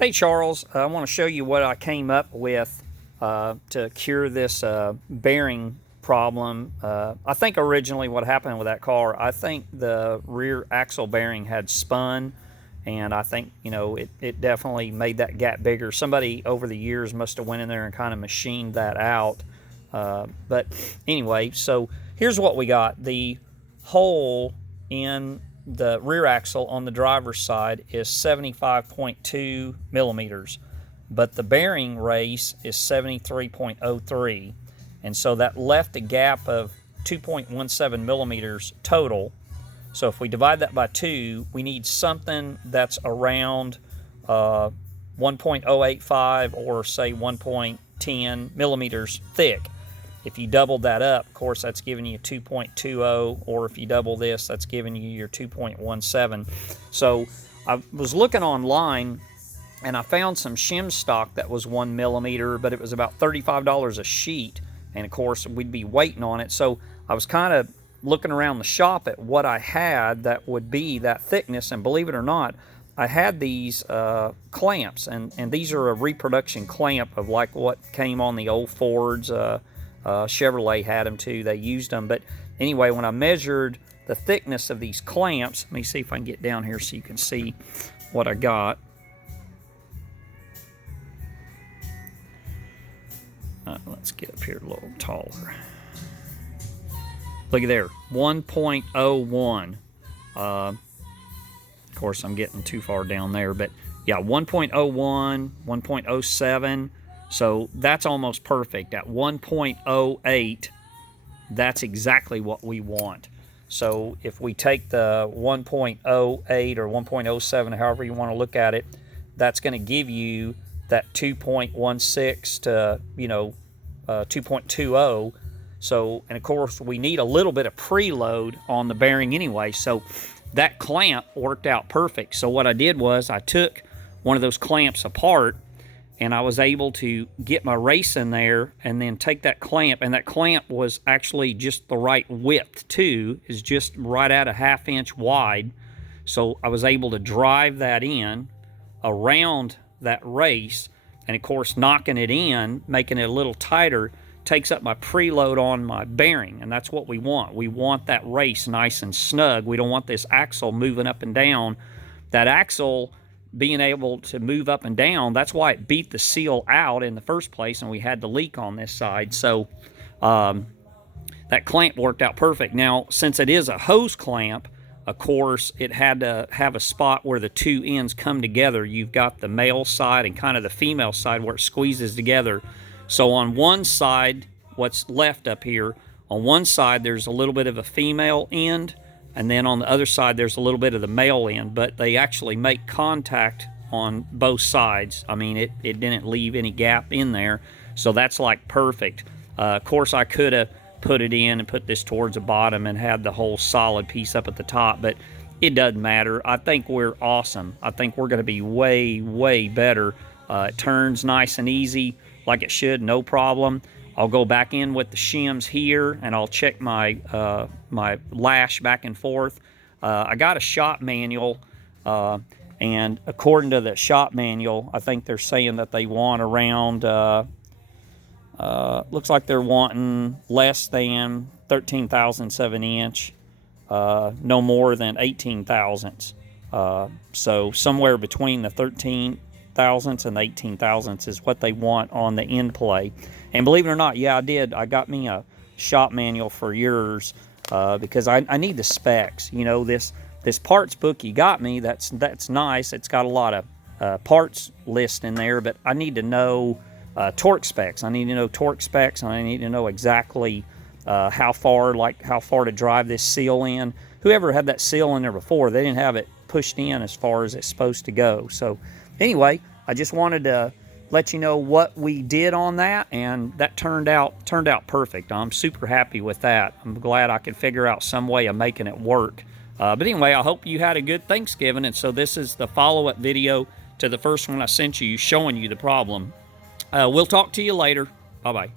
Hey Charles, I want to show you what I came up with to cure this bearing problem. I think originally what happened with that car, I think the rear axle bearing had spun, and I think, you know, it definitely made that gap bigger. Somebody over the years must have went in there and kind of machined that out. But anyway, so here's what we got. The hole in the rear axle on the driver's side is 75.2 millimeters, but the bearing race is 73.03, and so that left a gap of 2.17 millimeters total. So if we divide that by 2, we need something that's around 1.085 or say 1.10 millimeters thick. If you doubled that up, of course, that's giving you 2.20, or if you double this, that's giving you your 2.17. So I was looking online, and I found some shim stock that was 1 millimeter, but it was about $35 a sheet, and of course, we'd be waiting on it. So I was kind of looking around the shop at what I had that would be that thickness, and believe it or not, I had these clamps, and these are a reproduction clamp of like what came on the old Fords. Chevrolet had them too. They used them. But anyway, when I measured the thickness of these clamps, let me see if I can get down here so you can see what I got. Let's get up here a little taller. Look at there, 1.01. Of course, I'm getting too far down there, but yeah, 1.01, 1.07. So that's almost perfect. At 1.08, that's exactly what we want. So if we take the 1.08 or 1.07, however you want to look at it, that's going to give you that 2.16 to, 2.20. So, and of course, we need a little bit of preload on the bearing anyway. So that clamp worked out perfect. So what I did was I took one of those clamps apart, and I was able to get my race in there and then take that clamp, and that clamp was actually just the right width too, is just right at a 1/2 inch wide. So I was able to drive that in around that race, and of course knocking it in, making it a little tighter, takes up my preload on my bearing, and that's what we want. We want that race nice and snug. We don't want this axle moving up and down. That axle being able to move up and down, that's why it beat the seal out in the first place, and we had the leak on this side. So that clamp worked out perfect. Now, since it is a hose clamp, of course, it had to have a spot where the two ends come together. You've got the male side and kind of the female side where it squeezes together. So on one side, what's left up here, on one side there's a little bit of a female end, and then on the other side there's a little bit of the male end, but they actually make contact on both sides. I mean, it didn't leave any gap in there, so that's like perfect. Of course, I could have put it in and put this towards the bottom and had the whole solid piece up at the top, but it doesn't matter. I think we're awesome. I think we're going to be way, way better. It turns nice and easy like it should, no problem. I'll go back in with the shims here, and I'll check my my lash back and forth. I got a shop manual, and according to the shop manual, I think they're saying that they want around, looks like they're wanting less than 13 thousandths of an inch, no more than 18 thousandths. So somewhere between the 13 thousandths and 18 thousandths is what they want on the end play. And believe it or not, yeah, I did. I got me a shop manual for yours because I need the specs. You know, this parts book you got me, that's nice. It's got a lot of parts list in there, but I need to know torque specs. I need to know torque specs, and I need to know exactly how far to drive this seal in. Whoever had that seal in there before, they didn't have it pushed in as far as it's supposed to go. So anyway, I just wanted to let you know what we did on that, and that turned out perfect. I'm super happy with that. I'm glad I could figure out some way of making it work. But anyway, I hope you had a good Thanksgiving, and so this is the follow-up video to the first one I sent you showing you the problem. We'll talk to you later. Bye-bye.